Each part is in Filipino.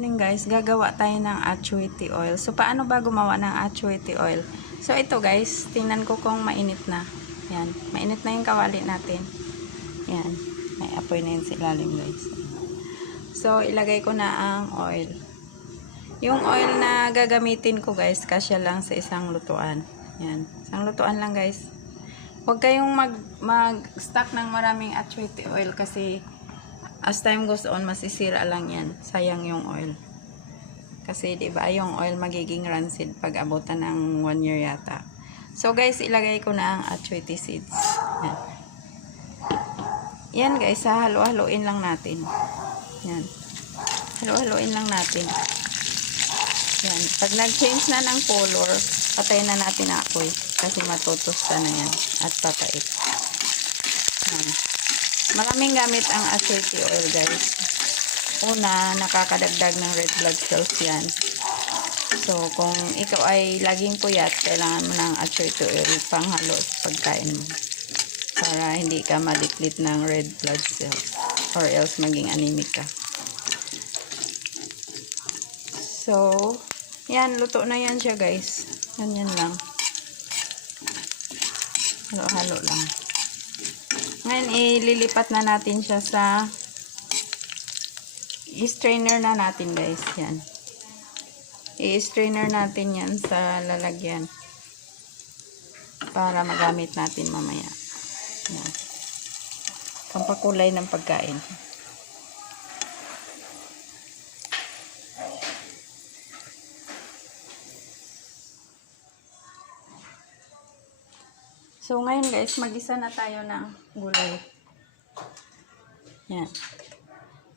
morning guys, gagawa tayo ng achuete oil. So paano ba gumawa ng achuete oil? So ito guys, tingnan ko kung mainit na. Yan, mainit na yung kawali natin. Yan, may apoy na yun sa ilalim guys. So ilagay ko na ang oil. Yung oil na gagamitin ko guys, kasya lang sa isang lutuan. Yan, isang lutuan lang guys. Huwag kayong mag-stock ng maraming achuete oil kasi as time goes on, masisira lang yan. Sayang yung oil. Kasi, diba, yung oil magiging rancid pag abutan ng 1 year yata. So, guys, ilagay ko na ang achuete seeds. Yan. Yan, guys, halo-haloin lang natin. Yan. Halo-haloin lang natin. Yan. Pag nag-change na ng color, patayin na natin ang apoy. Kasi matutusta na yan. At papait. Yan. Maraming gamit ang achuete oil guys. Una, nakakadagdag ng red blood cells yan. So, kung ikaw ay laging puyat, kailangan mo ng achuete oil panghalo sa pagkain mo. Para hindi ka madiklit ng red blood cells. Or else maging anemic ka. So, yan, luto na yan siya guys. Ganyan lang. Halo-halo lang. Ngayon, ililipat na natin siya sa i-strainer na natin guys. Yan. I-strainer natin yan sa lalagyan. Para magamit natin mamaya. Yan. Pampakulay ng pagkain. So, ngayon guys, mag-isa na tayo ng gulay. Yan.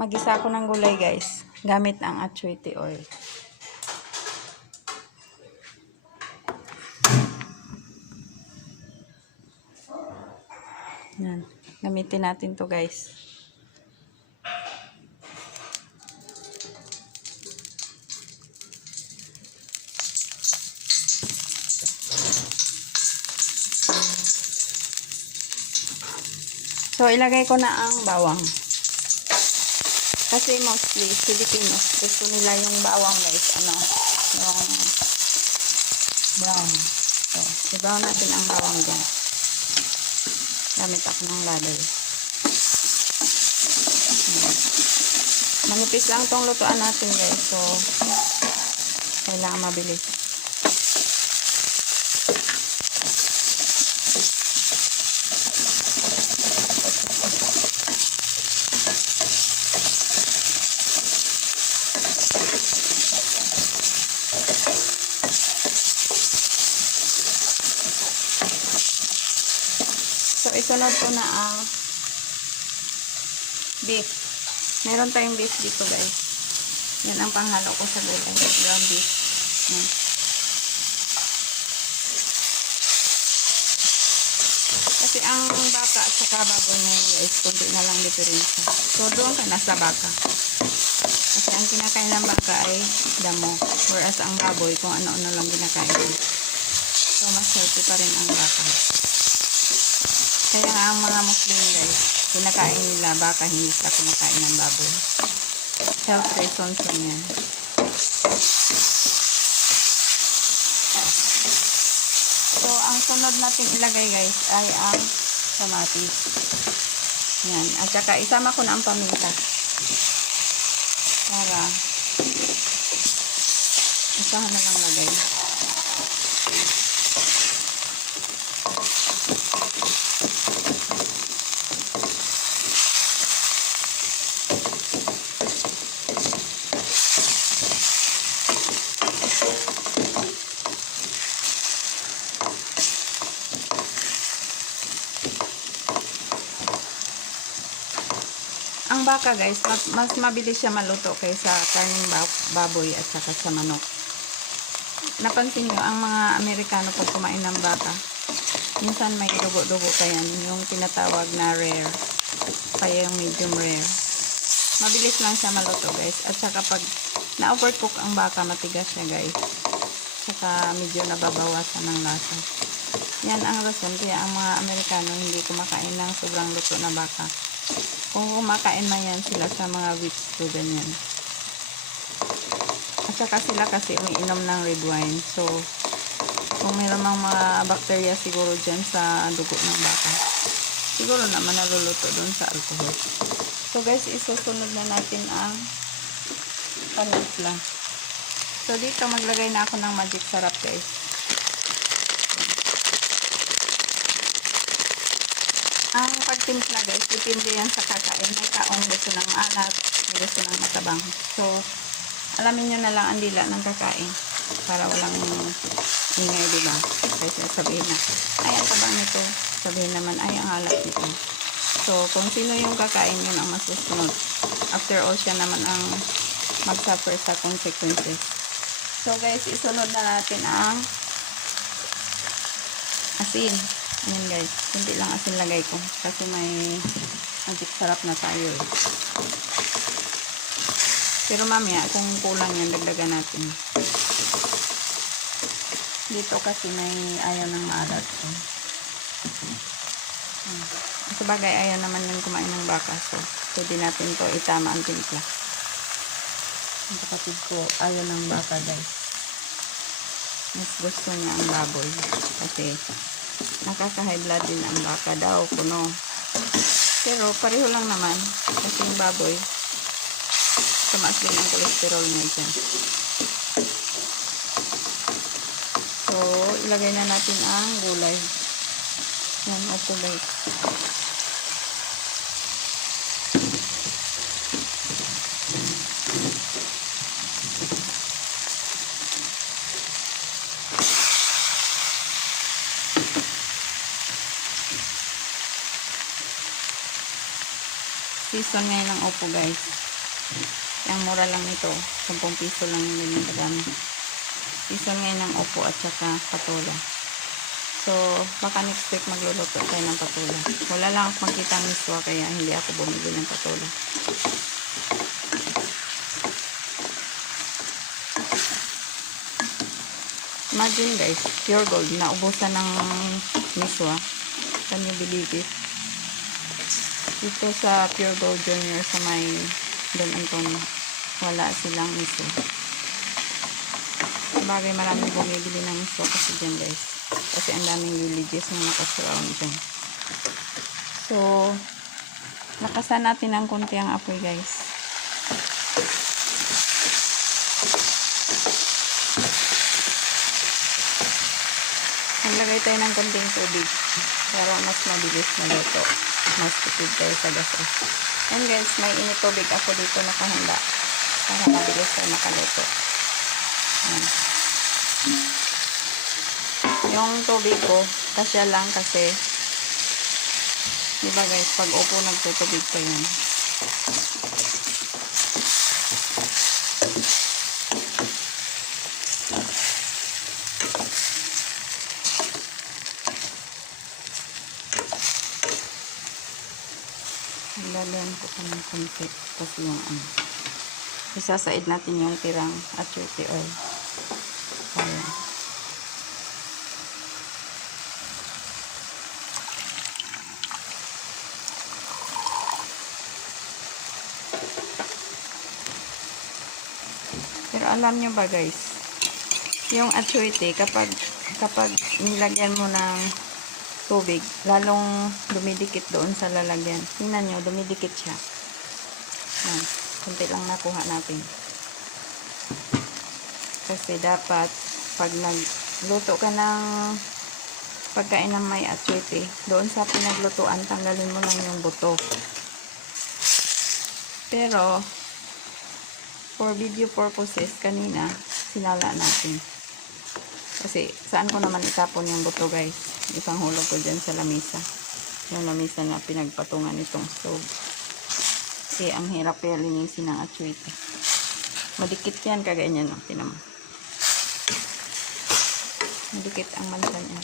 Mag-isa ako ng gulay guys. Gamit ang achuete oil. Yan. Gamitin natin to guys. So, ilagay ko na ang bawang. Kasi mostly, Filipinos, gusto nila yung bawang guys. Ano? Yung brown. So, i-brown natin ang bawang dyan. Gamit ako ng ladle. Manipis lang tong lutuan natin guys. So, kailangan mabilis. So, isunod ko na ang beef. Meron tayong beef dito guys. Yan ang panghalo ko sa gulay. Ground beef. Yan. Kasi ang baka at saka baboy ngayon guys, kunti na lang diferensya. So, doon ka na sa baka. Kasi ang kinakain ng baka ay damo. Whereas ang baboy, kung ano-ano lang kinakain. So, mas healthy pa rin ang baka. Kaya nga ang mga Muslim guys, kinakain nila baka, hindi sila kumakain ng baboy. Health reasons lang yan. So, ang sunod natin ilagay guys ay ang kamatis. Yan. At saka isama ko na ang paminta. Para isahan na lang lagay. Ang baka guys, mas mabilis siya maluto kaysa karning baboy at saka sa manok. Napansin nyo, ang mga Amerikano pag kumain ng baka, minsan may dugo-dugo pa yan, yung tinatawag na rare, kaya yung medium rare. Mabilis lang siya maluto guys. At saka pag na-overcook ang baka, matigas siya guys. Saka medyo nababawasan ng lasa. Yan ang rason kaya ang mga Amerikano hindi kumakain ng sobrang luto na baka. Kung kumakain man yan sila sa mga weeks to ganyan. saka sila kasi umiinom ng red wine. So, kung mayroon mga bakterya siguro dyan sa dugo ng baka, siguro naman naluluto dun sa alcohol. So guys, isusunod na natin ang panitla. So dito maglagay na ako ng magic sarap guys. Ang pagtimpla guys, depende yan sa kakain. May taong gusto ng alat, may gusto ng matabang. So, alamin nyo na lang ang dila ng kakain para walang ingay, diba? Kasi sabihin na, ay ang tabang nito. Sabihin naman, ay ang alat nito. So, kung sino yung kakain, yun ang masusunod. After all, siya naman ang mag-suffer sa consequences. So, guys, isunod na natin ang asin. Ayan guys, hindi lang asin lagay ko kasi may magic sarap na tayo eh. Pero mamaya kung kulang yan, dagdagan natin. Dito kasi may ayaw ng maalat. Sabagay ayaw naman yung kumain ng baka. So, pwede natin to itama ang timpla. Ang kapatid ko ayaw ng baka guys. Mas gusto niya ang baboy. Kasi nakaka-high blood din ang baka daw, puno. Pero pareho lang naman kasi yung baboy tumaas din ang cholesterol niya dyan. So, ilagay na natin ang gulay. Yan, opo guys. Season ngayon ng opo guys. Ang mura lang nito. 10 piso lang yung binibigyan. Season ngayon ng opo at saka patola. So, baka next week magluluto tayo ng patola. Wala lang ako makita ng miswa kaya hindi ako bumili ng patola. Imagine guys, pure gold. Naubusan ng miswa. Can you believe it? Dito sa Pure Gold Junior sa may Don Antonio, wala silang miso. Sabagay maraming bumibili ng miso kasi dyan guys. Kasi ang daming villages na nakasurround dyan. So, lakasan natin ng konti ang apoy guys. Maglagay tayo ng konting tubig para mas mabilis maluto. Mas tipid tayo sa gasas. And guys, may init tubig ako dito nakahanda para mabilis tayo makaluto. Ayan. Yung tubig ko, kasya lang kasi diba guys, pag upo nagtutubig pa yan. Lagyan ko pa ng konti kasi yung isasaid natin yung tirang achote oil. Ayan. Pero alam nyo ba guys, yung achote kapag nilagyan mo ng tubig, lalong dumidikit doon sa lalagyan. Tingnan nyo, dumidikit siya. Yan. Kunti lang nakuha natin. Kasi dapat, pag nagluto ka ng pagkain ng may achote, doon sa pinaglutuan, tanggalin mo lang yung buto. Pero, for video purposes, kanina, sinala natin. Kasi, saan ko naman itapon yung buto guys? Ipanghulog ko dyan sa lamisa. Yung lamisa na pinagpatungan itong stove. Kasi ang hirap kaya linisin ng achote. Madikit yan, kaganyan no? Tinan mo. Madikit ang mansa niya.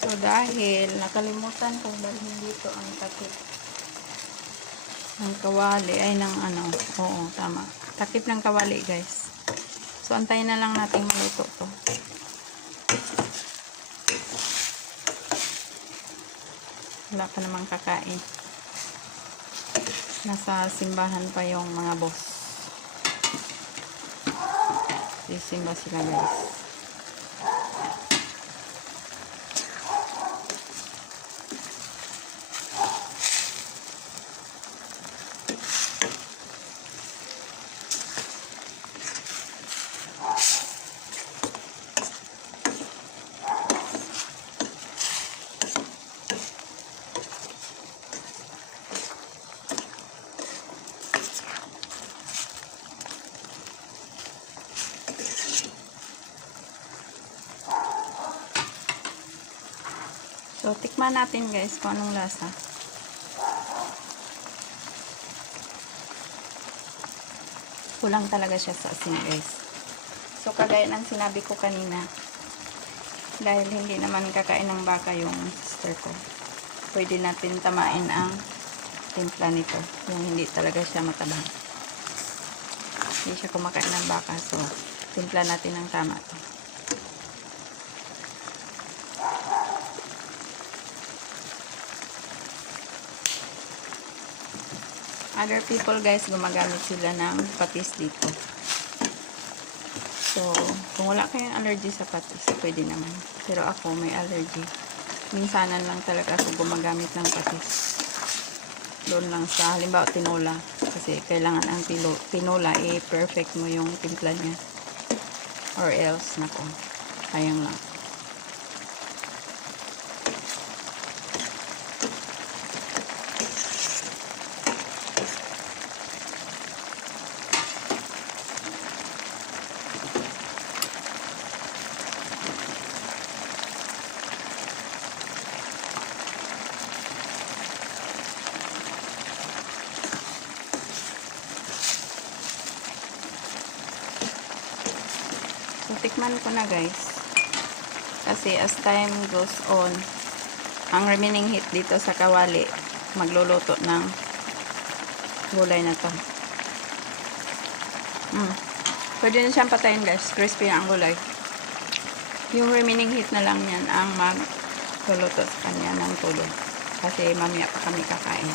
So, dahil nakalimutan kong dalhin dito ang takip ng kawali, ay ng ano, oo, tama. Takip ng kawali, guys. So, antayin na lang natin maluto to. wala pa namang kakain. Nasa simbahan pa yung mga boss. Sisimba sila guys. So, tikman natin guys kung anong lasa. Kulang talaga siya sa asin guys. So, kagaya ng sinabi ko kanina, dahil hindi naman kakain ng baka yung sister ko, pwede natin tamain ang timpla nito. Yung hindi talaga siya matabang. Hindi siya kumakain ng baka. So, timpla natin ng tama to. Other people guys, gumagamit sila ng patis dito. So, kung wala kayong allergy sa patis, pwede naman. Pero ako may allergy. Minsanan lang talaga ako gumagamit ng patis. Doon lang sa, halimbawa, tinola. Kasi kailangan ang tinola, perfect mo yung timpla niya. Or else, nako, sayang lang. So, tikman ko na guys. Kasi as time goes on, ang remaining heat dito sa kawali, magluluto ng gulay na to. Pwede na siyang patayin guys. Crispy ang gulay. Yung remaining heat na lang yan ang magluluto sa kanya ng todo. Kasi mamaya pa kami kakain.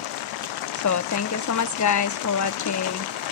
So, thank you so much guys for watching.